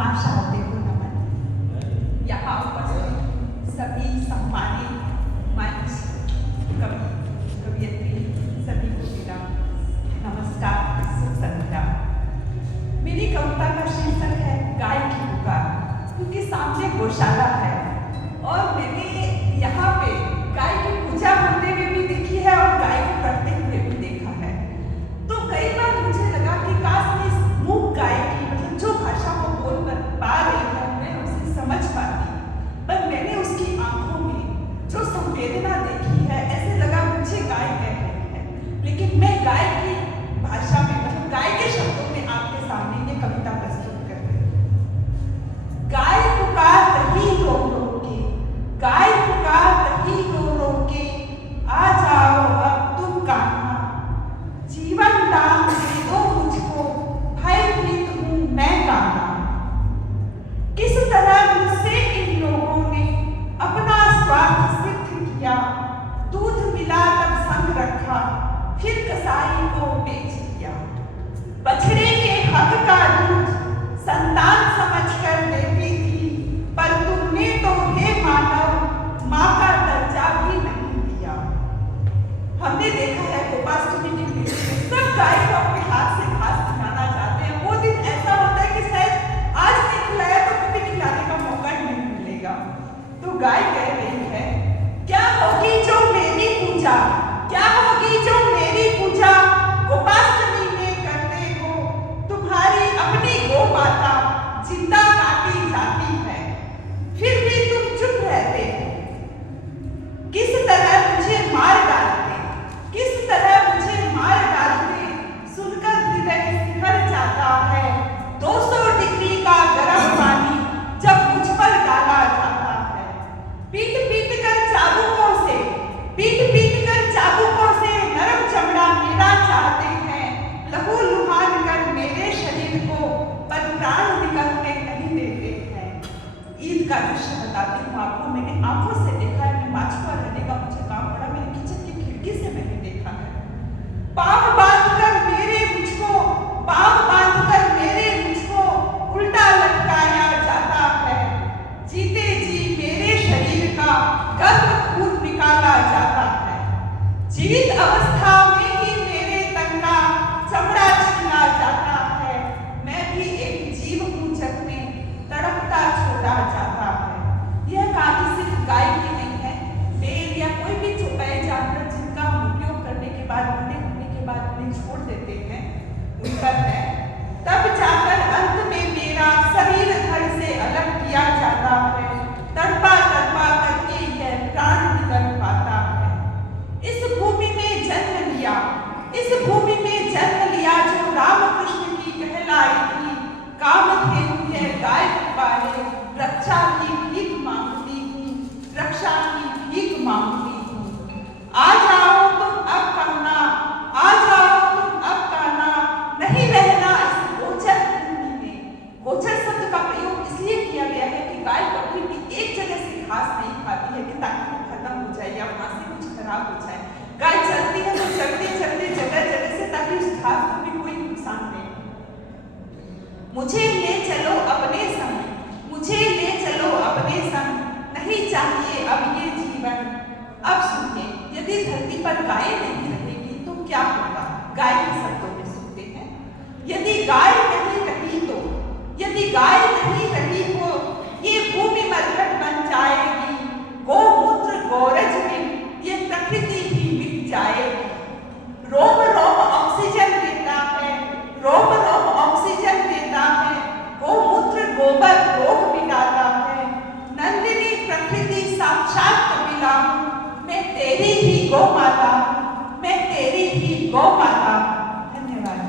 माँ शारदे को नमन। यहाँ उपस्थित सभी सम्मानित मंच कवियत्री सभी को मेरा नमस्कार, शुभ संध्या। मेरी कविता का शीर्षक है गाय की पुकार, क्योंकि सामने गौशाला है और मैंने यहाँ पे गाय की पूजा होते हुए भी देखी है और गाय को करते हुए भी देखा है। तो कई बार मुझे लगा कि काश मैं इस मूक गाय की मतलब जो भाषा को बोल पा रही हूँ मैं उसे समझ पाती, पर मैंने उसकी आंखों में जो संवेदना देखी है ऐसे लगा मुझे गाय कह रही है। लेकिन मैं गाय की भाषा में मतलब गाय के शब्दों में आपके सामने ये कविता प्रस्तुत कर रही हूँ। गाय पुकार रही रो रो के, गाय पुकार रही रो रो के, आ जाओ अब तुम कान्हा, जीवन दान दे दो मुझको, भयभीत हूँ मैं कान्हा। किस तरह मुझसे इन लोगों ने अपना स्वार्थ सिद्ध किया, दूध मिला तब संग रखा, फिर कसाई को बेच दिया। बछड़े के हक का दूध संतान समझकर देती थी, पर तुमने तो हे मानव माँ का दर्जा भी नहीं दिया। हमने देखा है गोपाष्टमी के दिन सब गाय को अपने हाथ से घास खिलाना चाहते हैं। वो दिन ऐसा होता है कि शायद आज नहीं खिलाया तो कभी खिलाने का मौका ही नहीं मिलेगा। तो गाय कह रही है, क्या होगी जो मेरी पूजा, क्या होगी जो मेरी पूजा, गोपाष्टमी में करते हो तुम्हारी अपनी गो माता जिंदा काटी जाती है, फिर भी तुम चुप रहते हो। किस तरह मुझे मार डालते, किस तरह मुझे मार डालते, सुनकर हृदय सिहर जाता है। 200 डिग्री का गर्म पानी जब मुझ पर डाला जाता है, पीट पीट कर चाबुकों से, पीट पीट कर चाबुकों से नरम चमड़ा मेरा चाहते हैं, लहू लुहान कर मेरे शरीर को पर प्राण निकलने नहीं देते हैं। ईद का दृश्य बताती हूँ आपको। मैंने आंखों से देखा है, मैं माछुआ रहने का मुझे काम पड़ा, मेरे किचन की खिड़की से मैंने देखा है। पाँव बांध कर मेरे मुझको, पाँव बांध कर मेरे मुझको उल्टा लटकाया जाता है, जीते जी मेरे शरीर का गर्म खून निकाला जाता है। जीवित अवस्था में ही मेरे तन का चमड़ा छीना जाता है, मैं भी एक जीव हूँ जग में तड़पता छोड़ा जाता है। यह कहानी सिर्फ गाय की नहीं है, बैल या कोई भी चौपाई जानवर जिनका हम उपयोग करने के बाद बूढ़े होने के बाद उन्हें छोड़ देते हैं उन पर है। तब जाकर अंत में मेरा शरीर धड़ से अलग किया जाता है, तड़पा तड़पा करके यह प्राण निकल पाता है। इस भूमि में जन्म लिया, इस भूमि में जन्म लिया जो रामकृष्ण की कहलाई थी, कामधेनु यह गाय पुकारे, रक्षा की भीख मांगती हूँ, रक्षा की भीख मांगती हूँ। आ जाओ तुम अब कान्हा, आ जाओ तुम अब कान्हा, नहीं रहना इस गोचर भूमि में। गोचर शब्द का प्रयोग इसलिए किया गया है कि गाय कभी भी एक जगह से घास नहीं खाती है कि ताकि वो खत्म हो जाए या वहां से कुछ खराब हो जाए। गाय चलती है तो चलते चलते जगह जगह से ताकि उस घास को भी कोई नुकसान नहीं। मुझे ले चलो अपने संग, मुझे ले चलो अपने संग, नहीं चाहिए अब ये जीवन। अब सुनिए, यदि धरती पर गाय नहीं रहेगी तो क्या होगा? गाय के शब्दों में सुनते हैं। यदि गाय नहीं रही तो, यदि गाय नहीं रही हो ये भूमि मरघट बन जाएगी, गौमूत्र गौरज में ये प्रकृति ही मिट जाएगी। रोम रोम ऑक्सीजन देता है, रोम रोम ऑक्सीजन देता है, गौमूत्र गोबर रोग मिटाता है। नंदिनी प्रकृति साक्षात कपिला हूँ, मैं तेरी ही गौ माता हूँ, मैं तेरी ही गौ माता हूँ। धन्यवाद।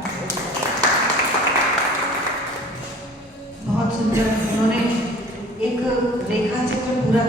बहुत सुंदर, उन्होंने एक रेखा चित्र पूरा